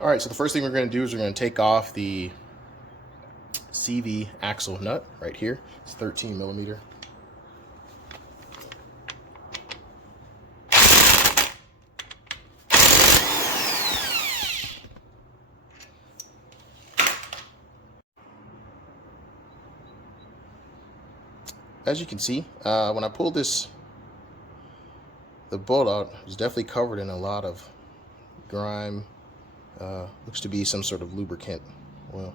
All right, so the first thing we're going to do is we're going to take off the CV axle nut right here. It's 13 millimeter. As you can see, when I pulled the bolt out, it was definitely covered in a lot of grime. Looks to be some sort of lubricant. Well,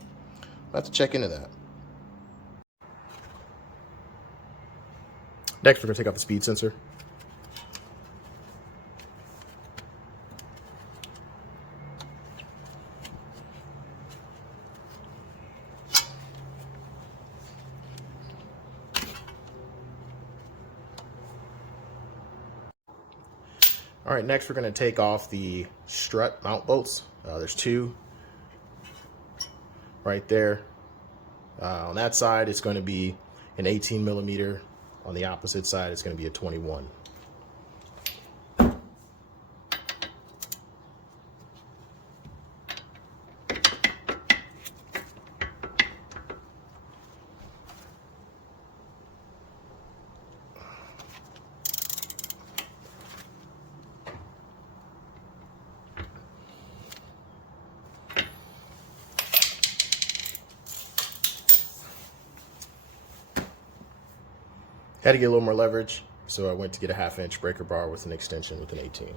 I'll have to check into that. Next, we're going to take off the speed sensor. All right, next we're going to take off the strut mount bolts. There's two right there. On that side, it's going to be an 18 millimeter. On the opposite side, it's going to be a 21. Had to get a little more leverage, so I went to get a 1/2 inch breaker bar with an extension with an 18.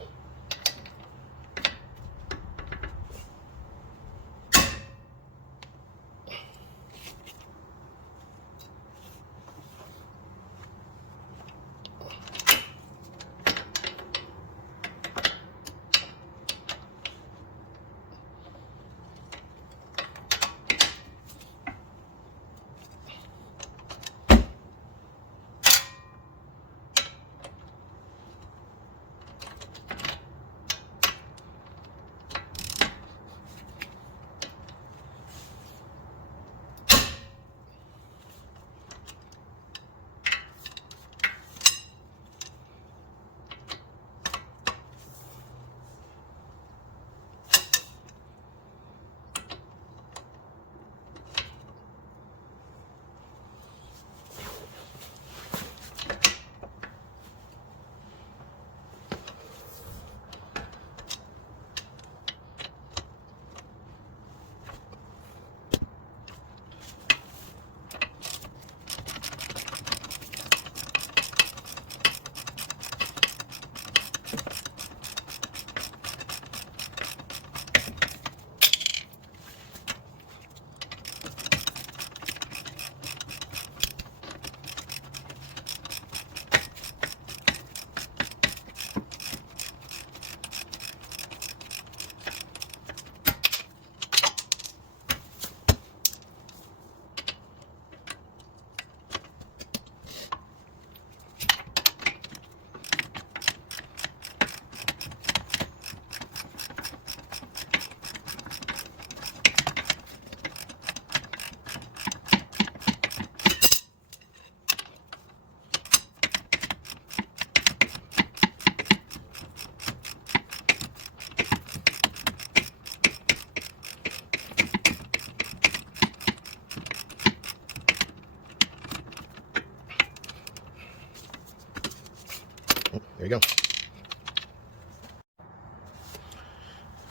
There you go.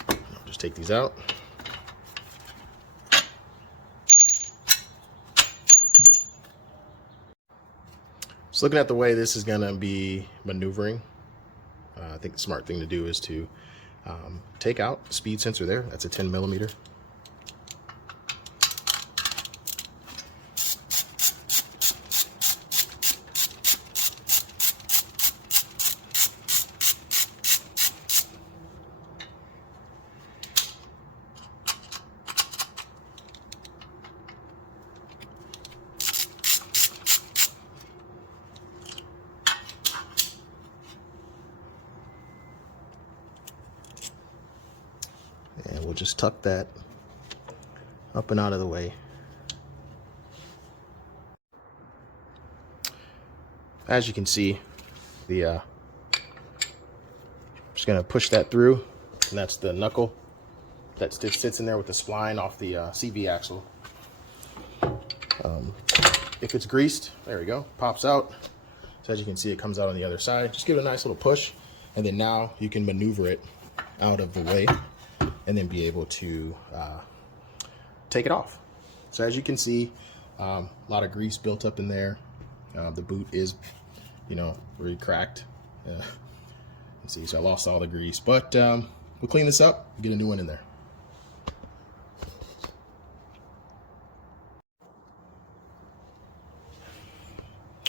I'll just take these out. Just looking at the way this is going to be maneuvering, I think the smart thing to do is to take out the speed sensor there. That's a 10 millimeter. And we'll just tuck that up and out of the way. As you can see, just gonna push that through, and that's the knuckle. that sits in there with the spline off the CV axle. If it's greased, there we go, pops out. So as you can see, it comes out on the other side. Just give it a nice little push, and then now you can maneuver it out of the way and then be able to take it off. So as you can see, a lot of grease built up in there. The boot is, you know, really cracked. Let's see, so I lost all the grease, but we'll clean this up, get a new one in there.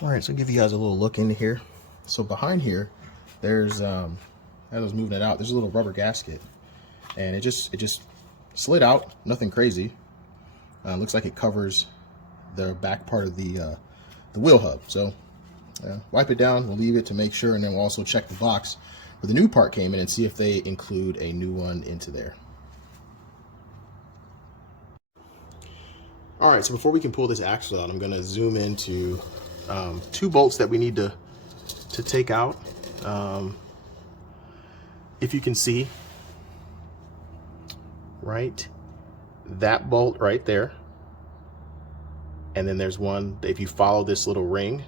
All right, so I'll give you guys a little look into here. So behind here, there's, as I was moving it out, there's a little rubber gasket, and it just slid out, nothing crazy. Looks like it covers the back part of the wheel hub. So wipe it down, we'll leave it to make sure, and then we'll also check the box where the new part came in and see if they include a new one into there. All right, so before we can pull this axle out, I'm gonna zoom into 2 bolts that we need to take out. If you can see, right, that bolt right there, and then there's one, if you follow this little ring,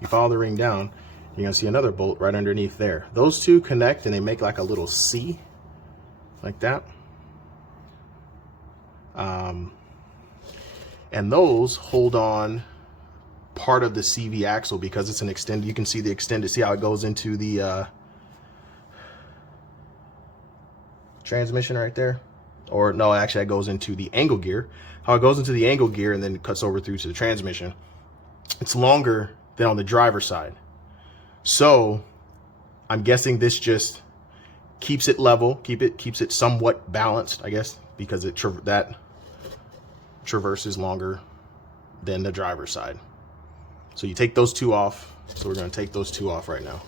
you follow the ring down, you're gonna see another bolt right underneath there. Those 2 connect and they make like a little C, like that. And those hold on part of the CV axle because it's an extended, you can see the extended, see how it goes into the transmission right there? Or no, actually that goes into the angle gear. How it goes into the angle gear and then it cuts over through to the transmission. It's longer than on the driver's side. So I'm guessing this just keeps it level, keeps it somewhat balanced, I guess, because that traverses longer than the driver's side. So you take those 2 off. So we're going to take those 2 off right now.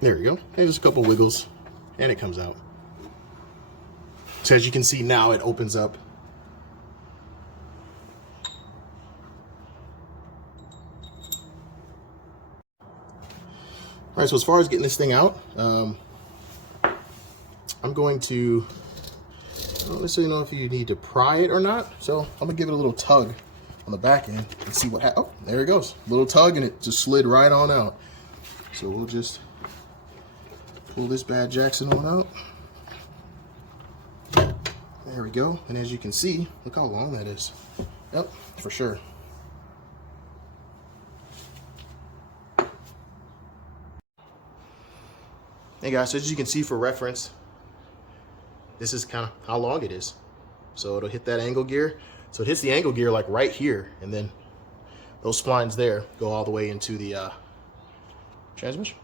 There we go. And just a couple wiggles and it comes out. So as you can see now, it opens up. All right, so as far as getting this thing out, I'm going to, I don't necessarily know if you need to pry it or not. So I'm gonna give it a little tug on the back end and see what happens. Oh, there it goes. A little tug and it just slid right on out. So we'll just pull this bad Jackson on out. There we go. And as you can see, look how long that is. Yep, for sure. Hey guys, so as you can see for reference, this is kind of how long it is. So it'll hit that angle gear. So it hits the angle gear like right here, and then those splines there go all the way into the transmission.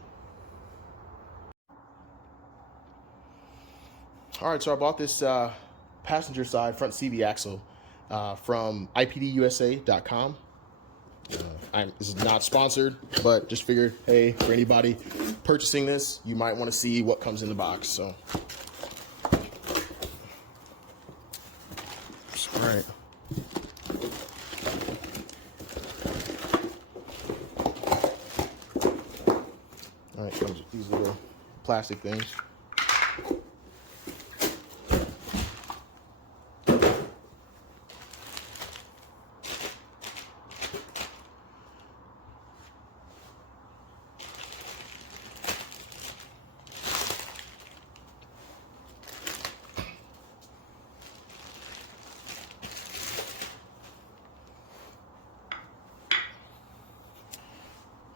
All right, so I bought this passenger side front CV axle from ipdusa.com. This is not sponsored, but just figured, hey, for anybody purchasing this, you might want to see what comes in the box. So, all right. All right, comes with these little plastic things.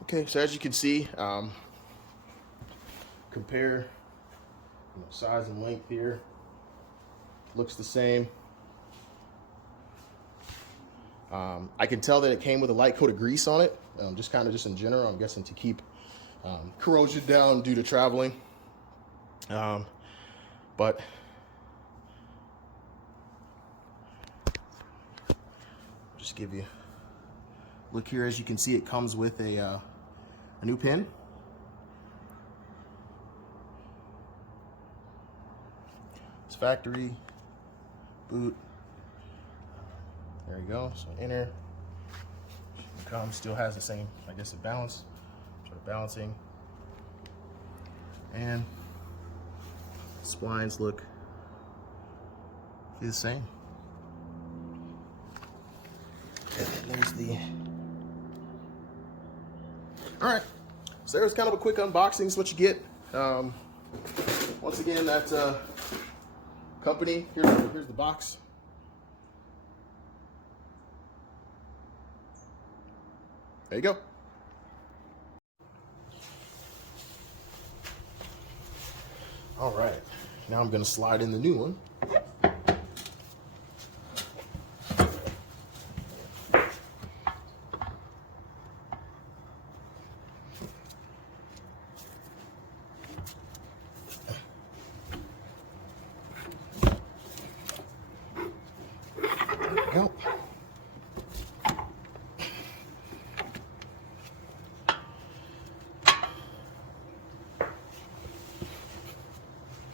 Okay, so as you can see, compare size and length here. Looks the same. I can tell that it came with a light coat of grease on it, just in general, I'm guessing to keep corrosion down due to traveling. But just give you a look here. As you can see, it comes with a new pin. It's factory boot. There you go. So inner comes, still has the same, I guess, balance, sort of balancing, and splines look the same. And there's the. All right. So there's kind of a quick unboxing. Is what you get. Once again, that company. Here's the box. There you go. All right, now I'm gonna slide in the new one. There we go.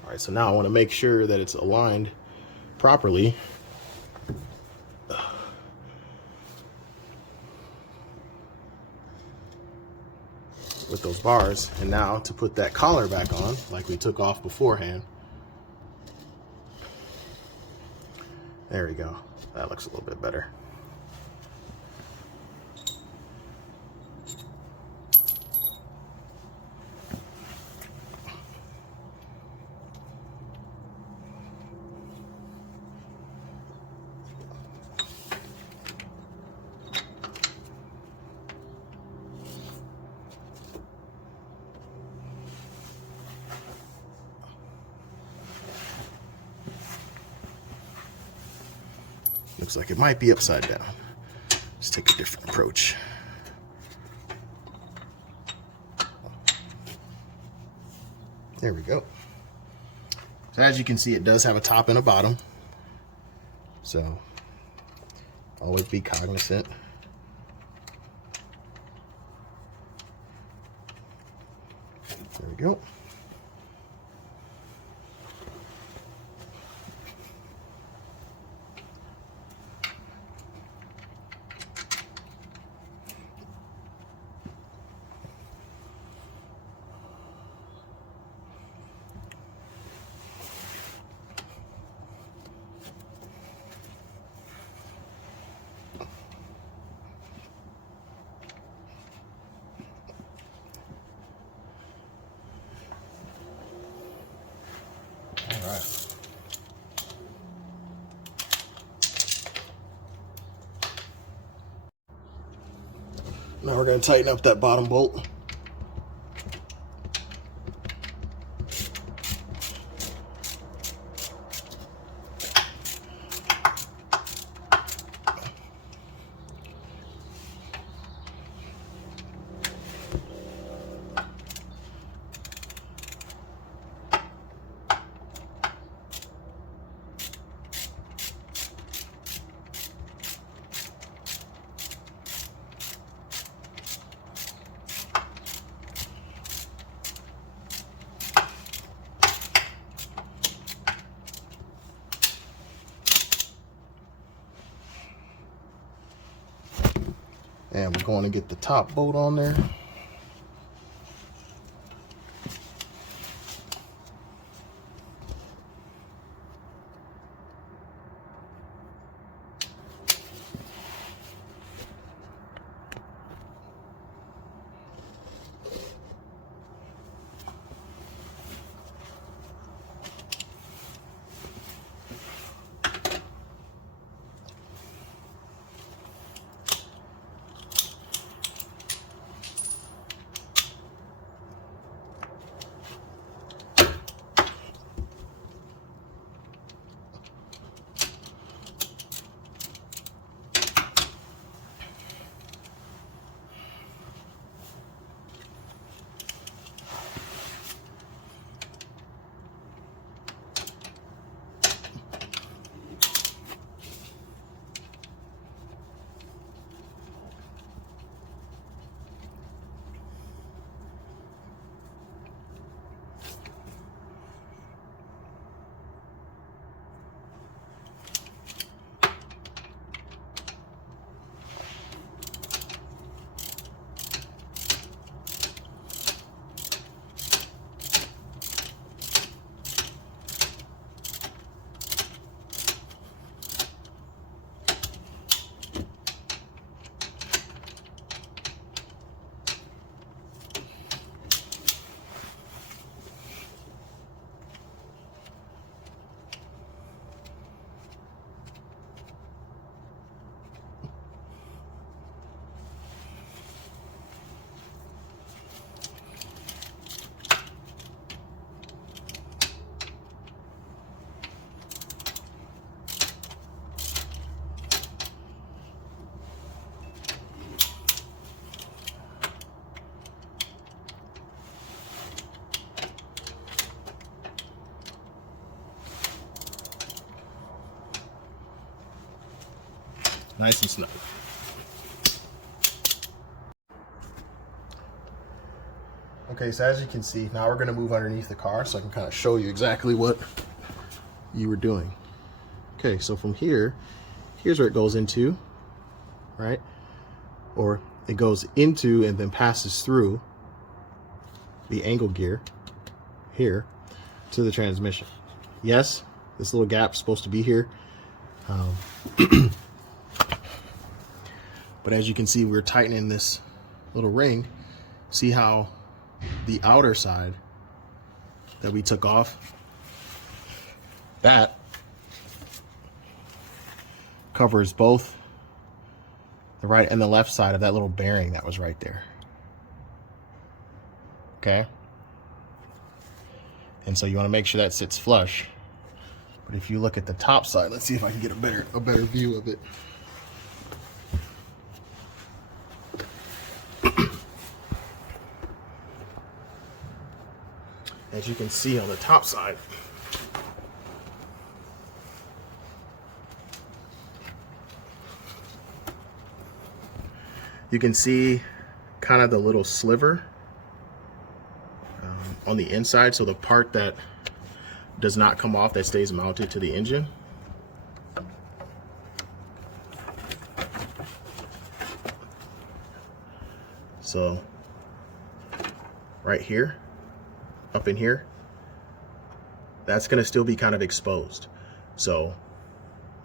All right, so now I want to make sure that it's aligned properly. With those bars, and now to put that collar back on, like we took off beforehand. There we go. That looks a little bit better. Looks like it might be upside down. Let's take a different approach. There we go. So as you can see, it does have a top and a bottom. So always be cognizant. There we go. All right. Now we're going to tighten up that bottom bolt. And we're going to get the top bolt on there. nice and snug. Okay, so as you can see, now we're going to move underneath the car so I can kind of show you exactly what you were doing. Okay, so from here, here's where it goes into, right? Or it goes into and then passes through the angle gear here to the transmission. Yes, this little gap's supposed to be here. But as you can see, we're tightening this little ring. See how the outer side that we took off, that covers both the right and the left side of that little bearing that was right there. Okay? And so you want to make sure that sits flush. But if you look at the top side, let's see if I can get a better view of it. As you can see on the top side, you can see kind of the little sliver on the inside. So the part that does not come off, that stays mounted to the engine. So right here, up in here, that's going to still be kind of exposed. So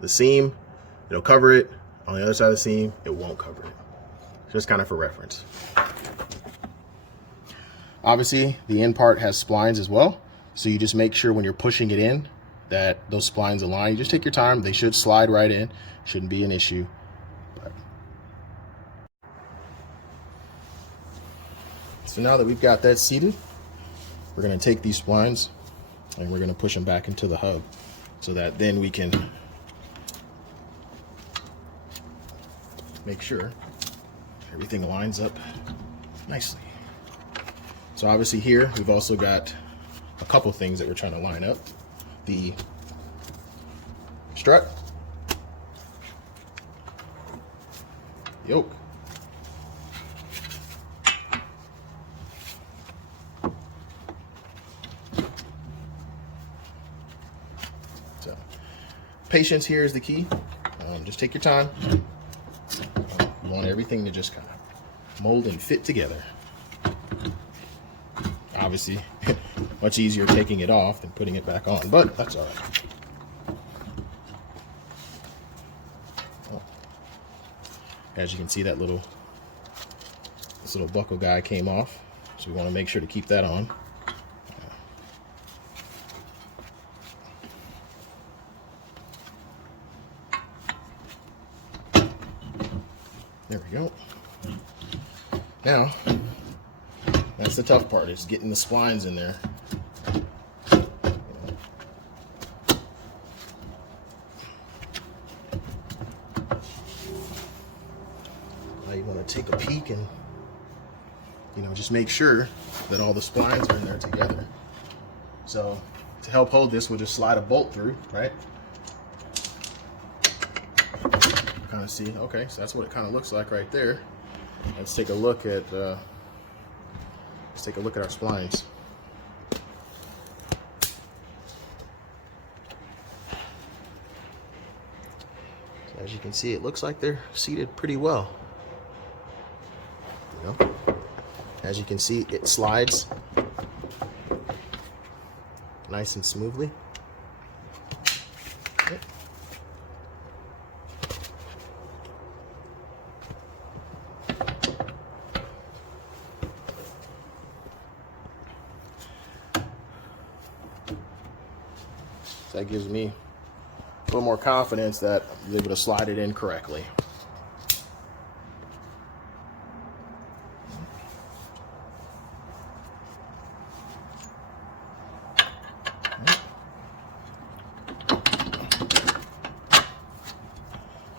the seam, it'll cover it. On the other side of the seam, it won't cover it. Just kind of for reference. Obviously, the end part has splines as well. So you just make sure when you're pushing it in that those splines align. You just take your time. They should slide right in. Shouldn't be an issue. But. So now that we've got that seated, we're going to take these splines and we're going to push them back into the hub so that then we can make sure everything lines up nicely. So obviously here we've also got a couple things that we're trying to line up. The strut, yoke, so patience here is the key. Just take your time. You want everything to just kind of mold and fit together. Obviously, much easier taking it off than putting it back on, but that's all right. Oh. As you can see, this little buckle guy came off, so we want to make sure to keep that on. There we go. Now, that's the tough part, is getting the splines in there. Now you want to take a peek and, just make sure that all the splines are in there together. So to help hold this, we'll just slide a bolt through, right? Kind of see, okay, so that's what it kind of looks like right there. Let's take a look at our splines. So as you can see, it looks like they're seated pretty well. As you can see, it slides nice and smoothly. Okay. So that gives me a little more confidence that I was able to slide it in correctly.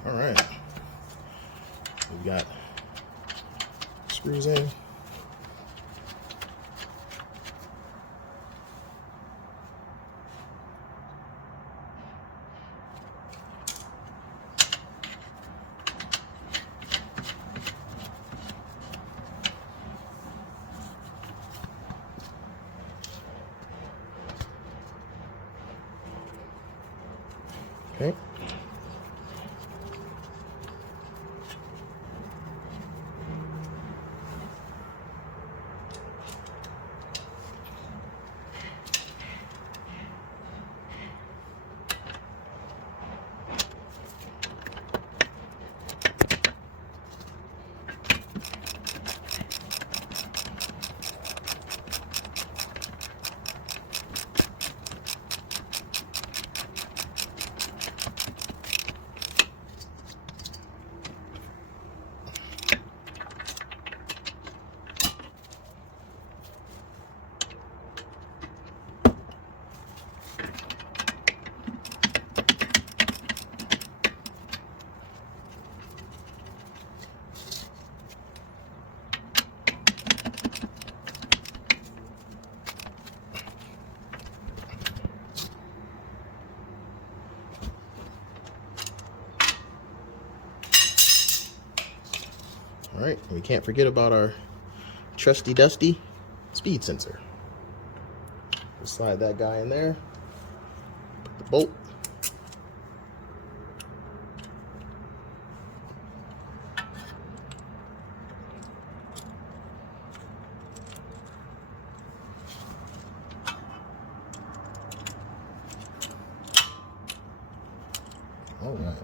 All right, we've got screws in. Okay. All right, we can't forget about our trusty dusty speed sensor. We'll slide that guy in there, put the bolt. All right.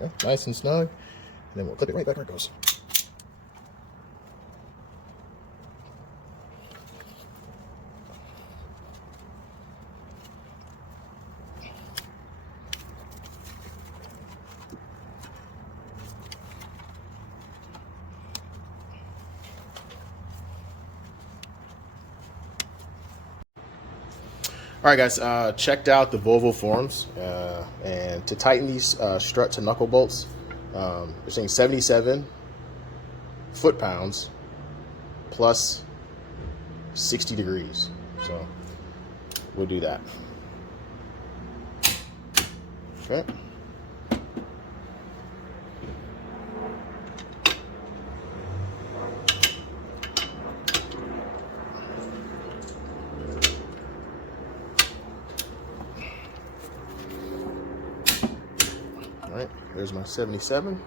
Yeah, nice and snug, and then we'll clip it right back where it goes. All right, guys, checked out the Volvo forums, and to tighten these strut to knuckle bolts, they're saying 77 foot-pounds plus 60 degrees. So we'll do that. Okay. All right, there's my 77.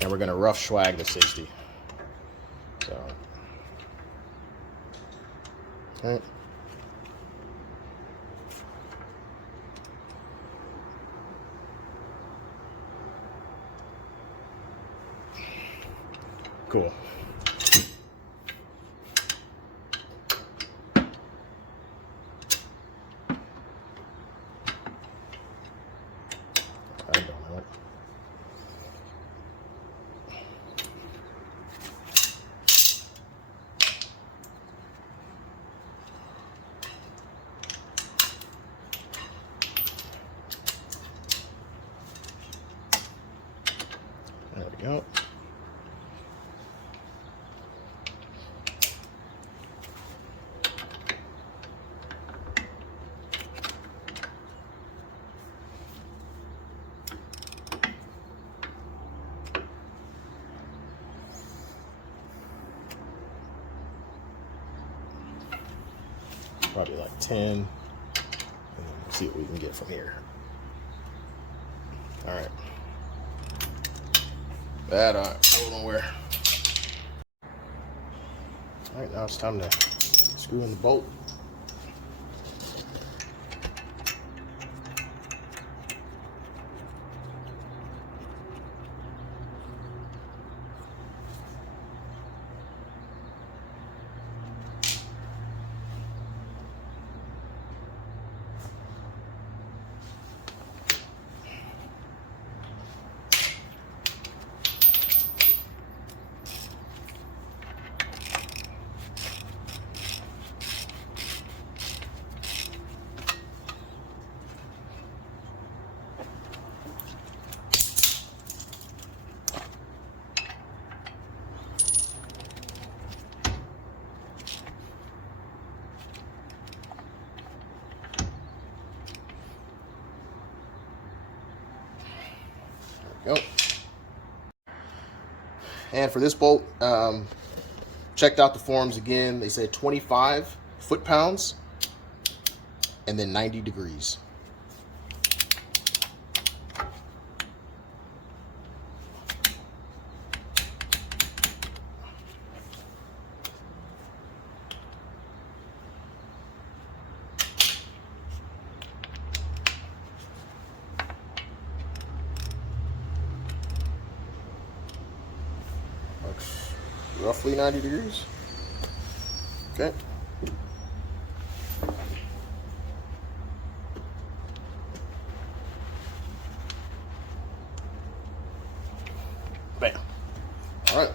And we're gonna rough swag the 60. So, all right. Cool. I don't know. There we go. probably like 10. And we'll see what we can get from here. All right. That hold on where. All right, now it's time to screw in the bolt. Go. And for this bolt, checked out the forums again. They said 25 foot-pounds and then 90 degrees. Roughly 90 degrees. Okay. Bam. All right.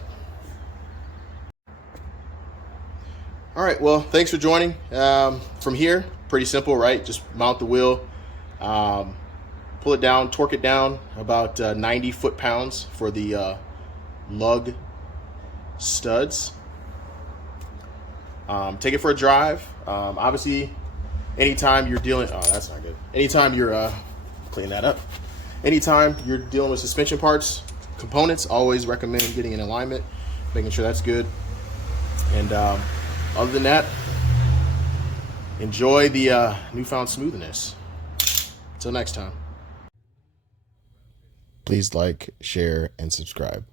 All right, well, thanks for joining. From here, pretty simple, right? Just mount the wheel, pull it down, torque it down about 90 foot-pounds for the lug studs. Take it for a drive. Obviously, anytime you're dealing, oh, that's not good. Anytime you're, clean that up. Anytime you're dealing with suspension parts, components, always recommend getting in alignment, making sure that's good. And other than that, enjoy the newfound smoothness. Until next time. Please like, share, and subscribe.